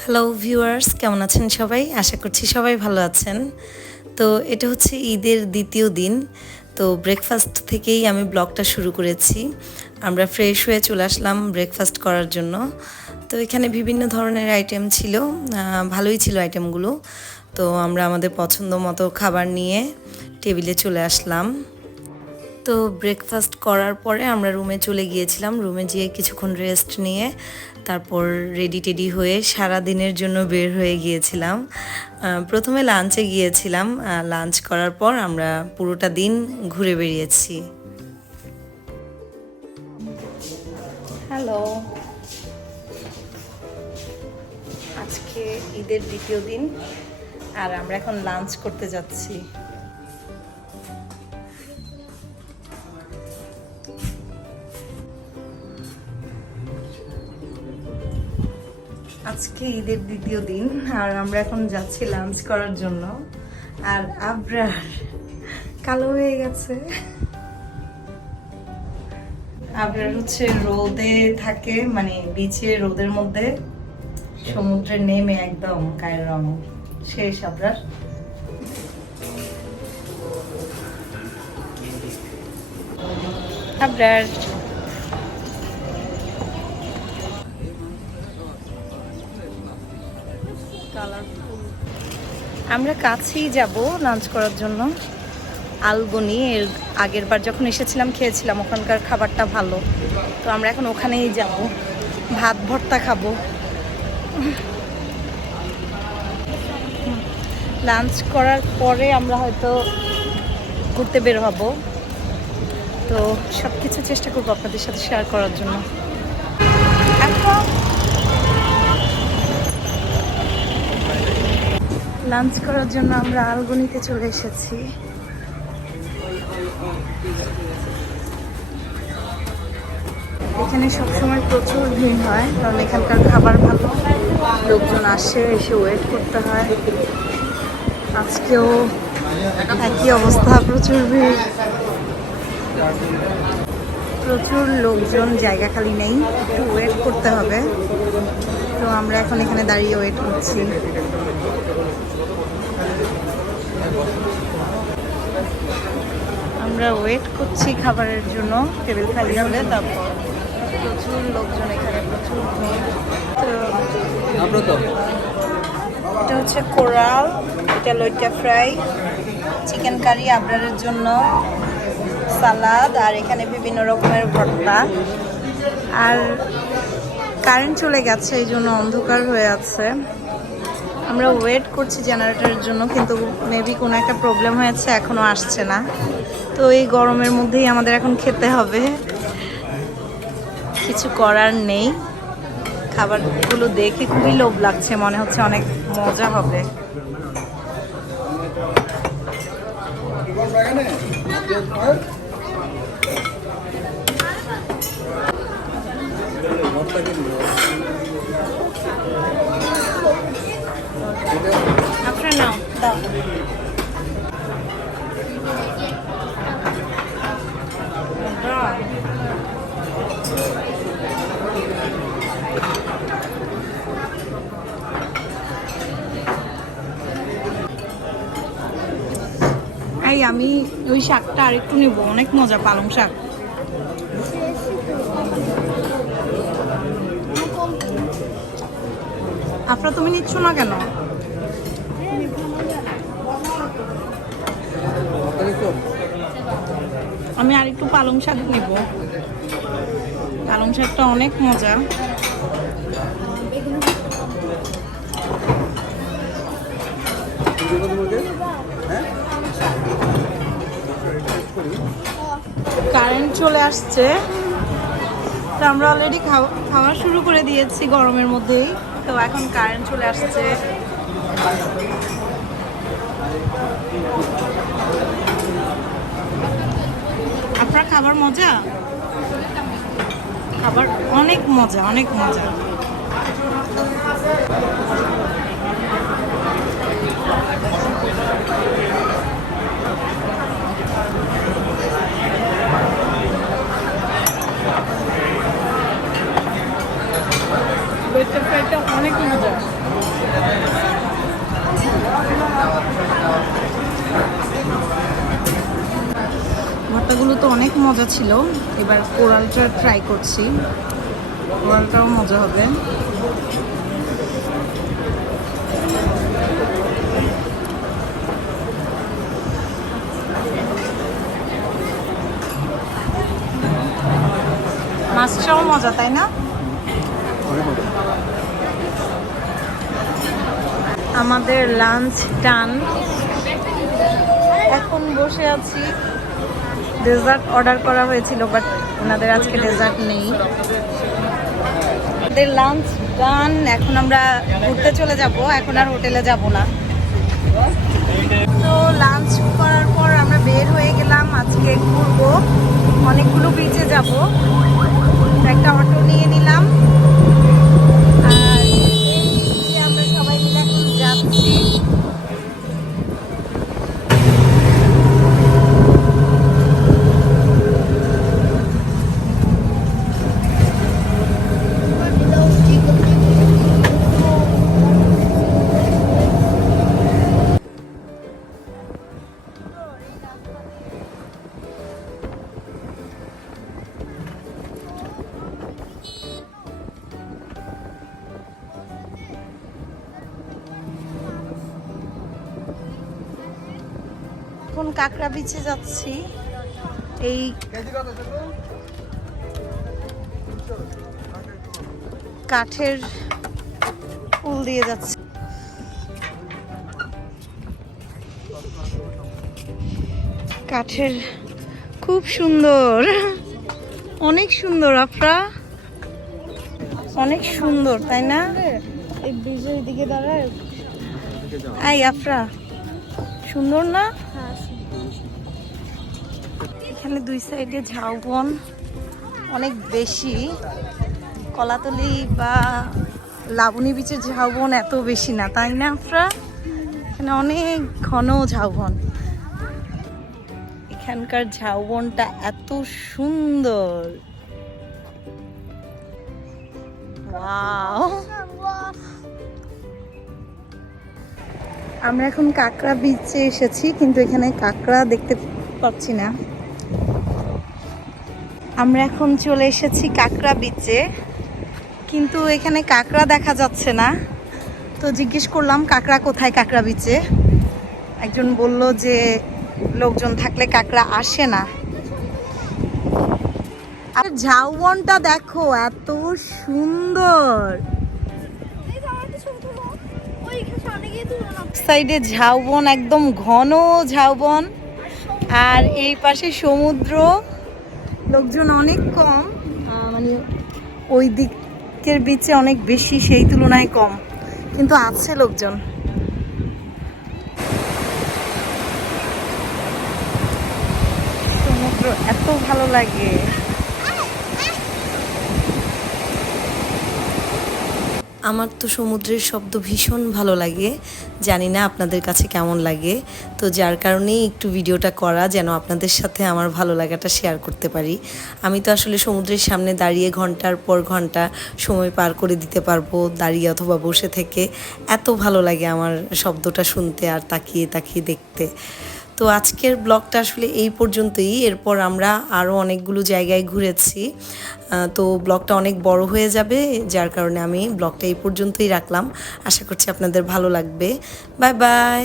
Hello viewers কেমন আছেন সবাই? আশা করছি সবাই ভালো আছেন। তো এটা হচ্ছে ঈদের দ্বিতীয় দিন। তো ব্রেকফাস্ট থেকেই আমি ব্লগটা শুরু করেছি। আমরা ফ্রেশ হয়ে চলে আসলাম ব্রেকফাস্ট করার জন্য। তো এখানে বিভিন্ন ধরনের আইটেম ছিল। ভালোই ছিল আইটেমগুলো তো আমরা আমাদের পছন্দ মতো খাবার নিয়ে টেবিলে চলে আসলাম। তো ব্রেকফাস্ট করার পরে আমরা রুমে চলে গিয়েছিলাম। রুমে গিয়ে কিছুক্ষণ রেস্ট নিয়ে তারপর রেডি টেডি হয়ে সারা দিনের জন্য বের হয়ে গিয়েছিলাম। প্রথমে লাঞ্চে গিয়েছিলাম। লাঞ্চ করার পর আমরা পুরোটা দিন ঘুরে বেরিয়েছি হ্যালো আজকে ঈদের দ্বিতীয় দিন, আর আমরা এখন লাঞ্চ করতে যাচ্ছি। আজকে ঈদের দ্বিতীয় দিন, আর আমরা এখন যাচ্ছি লাঞ্চ করার জন্য। আর আবরার কালো হয়ে গেছে। আবরার হচ্ছে রোদে থাকে মানে বিচে রোদের মধ্যে। সমুদ্রে নেমে একদম গায়ের রং। শেষ আবরার। আবরার আমরা কাছেই যাব লাঞ্চ করার জন্য। আলগনি এর আগের বার যখন এসেছিলাম, খেয়েছিলাম, ওখানকার খাবারটা ভালো। তো আমরা এখন ওখানেই যাব। ভাত, ভর্তা খাব। লাঞ্চ করার পরে আমরা হয়তো ঘুরতে বের হব। তো সব কিছু চেষ্টা করব আপনাদের সাথে শেয়ার করার জন্য। লাঞ্চ করার জন্য আমরা আলগনিতে চলে এসেছি। এখানে সবসময় প্রচুর ভিড় হয় কারণ এখানকার খাবার ভালো। লোকজন আসে, এসে ওয়েট করতে হয়। আজকেও একই অবস্থা, প্রচুর ভিড়। প্রচুর লোকজন, জায়গা খালি নেই, একটু ওয়েট করতে হবে। তো আমরা এখন এখানে দাঁড়িয়ে ওয়েট করছি। আমরা ওয়েট করছি খাবারের জন্য টেবিল খালি হলে তারপর প্রচুর লোকজন এখানে প্রচুর ভিড়। তো এটা হচ্ছে কোরাল এটা লইটা ফ্রাই চিকেন কারি আবরারের জন্য সালাদ আর এখানে বিভিন্ন রকমের ভর্তা। আর কারেন্ট চলে গেছে এই জন্য অন্ধকার হয়ে আছে। আমরা ওয়েট করছি জেনারেটরের জন্য কিন্তু মেবি কোনো একটা প্রবলেম হয়েছে এখনও আসছে না। তো এই গরমের মধ্যেই আমাদের এখন খেতে হবে। কিছু করার নেই। খাবারগুলো দেখে খুবই লোভ লাগছে, মনে হচ্ছে অনেক মজা হবে। আপনার নাও দাও। আমি ওই শাকটা আরেকটু নিব। অনেক মজা, পালং শাক। আপনারা তুমি নিচ্ছ না কেন? আমি আরেকটু পালং শাক নিব। পালং শাকটা অনেক মজা কারেন্ট চলে আসছে। তো আমরা অলরেডি খাওয়া শুরু করে দিয়েছি গরমের মধ্যেই। তো এখন কারেন্ট চলে আসছে। আপনার খাবার মজা? খাবার অনেক মজা অনেক মজা। ভর্তাগুলো তো অনেক মজা ছিল। এবার কোরালটা ট্রাই করছি। কোরালটাও মজা হবে। মাছটাও মজা, তাই না? আমাদের লাঞ্চ টান এখন বসে আছি। ডেজার্ট অর্ডার করা হয়েছিল বাট ওনাদের আজকে ডেজার্ট নেই। আমাদের লাঞ্চ ডান এখন আমরা ঘুরতে চলে যাব, এখন আর হোটেলে যাব না। তো লাঞ্চ করার পর আমরা বের হয়ে গেলাম, আজকে ঘুরবো। অনেকগুলো বিচে যাব। একটা অটো নিয়ে নিলাম এখন কাঁকড়া বিচে যাচ্ছি। এই কাঠের ফুল দিয়ে যাচ্ছে। কাঠের খুব সুন্দর। অনেক সুন্দর, আপরা। অনেক সুন্দর, তাই না? এই ব্রিজের দিকে দাঁড়ায়। আই আফরা সুন্দর না? এখানে দুই সাইডে ঝাউবন, অনেক বেশি। কলাতলি বা লাবণী বিচের ঝাউবন এত বেশি না, তাই না আফরা? এখানে অনেক ঘন ঝাউবন। এখানকার ঝাউবনটা এত সুন্দর। আমরা এখন কাঁকড়া বিচে এসেছি, কিন্তু এখানে কাঁকড়া দেখতে পাচ্ছি না। আমরা এখন চলে এসেছি কাঁকড়া বিচে কিন্তু এখানে কাঁকড়া দেখা যাচ্ছে না। তো জিজ্ঞেস করলাম, কাঁকড়া কোথায় কাঁকড়া বিচে একজন বলল যে, লোকজন থাকলে কাঁকড়া আসে না। আর ঝাউবনটা দেখো, এত সুন্দর। সাইডে ঝাউবন, একদম ঘন ঝাউবন। আর এই পাশে সমুদ্র। লোকজন অনেক কম মানে ওই দিকের বিচে অনেক বেশি, সেই তুলনায় কম। কিন্তু আছে লোকজন। সমুদ্র এত ভালো লাগে। আমার তো সমুদ্রের শব্দ ভীষণ ভালো লাগে। জানি না আপনাদের কাছে কেমন লাগে। তো যার কারণেই একটু ভিডিওটা করা, যেন আপনাদের সাথে আমার ভালো লাগাটা শেয়ার করতে পারি। আমি তো আসলে সমুদ্রের সামনে দাঁড়িয়ে ঘণ্টার পর ঘণ্টা সময় পার করে দিতে পারব, দাঁড়িয়ে অথবা বসে থেকে। এত ভালো লাগে আমার শব্দটা শুনতে আর তাকিয়ে তাকিয়ে দেখতে। তো আজকের ব্লগটা আসলে এই পর্যন্তই। এরপর আমরা আরও অনেকগুলো জায়গায় ঘুরেছি। তো ব্লগটা অনেক বড় হয়ে যাবে, যার কারণে আমি ব্লগটা এই পর্যন্তই রাখলাম। আশা করছি আপনাদের ভালো লাগবে। Bye bye.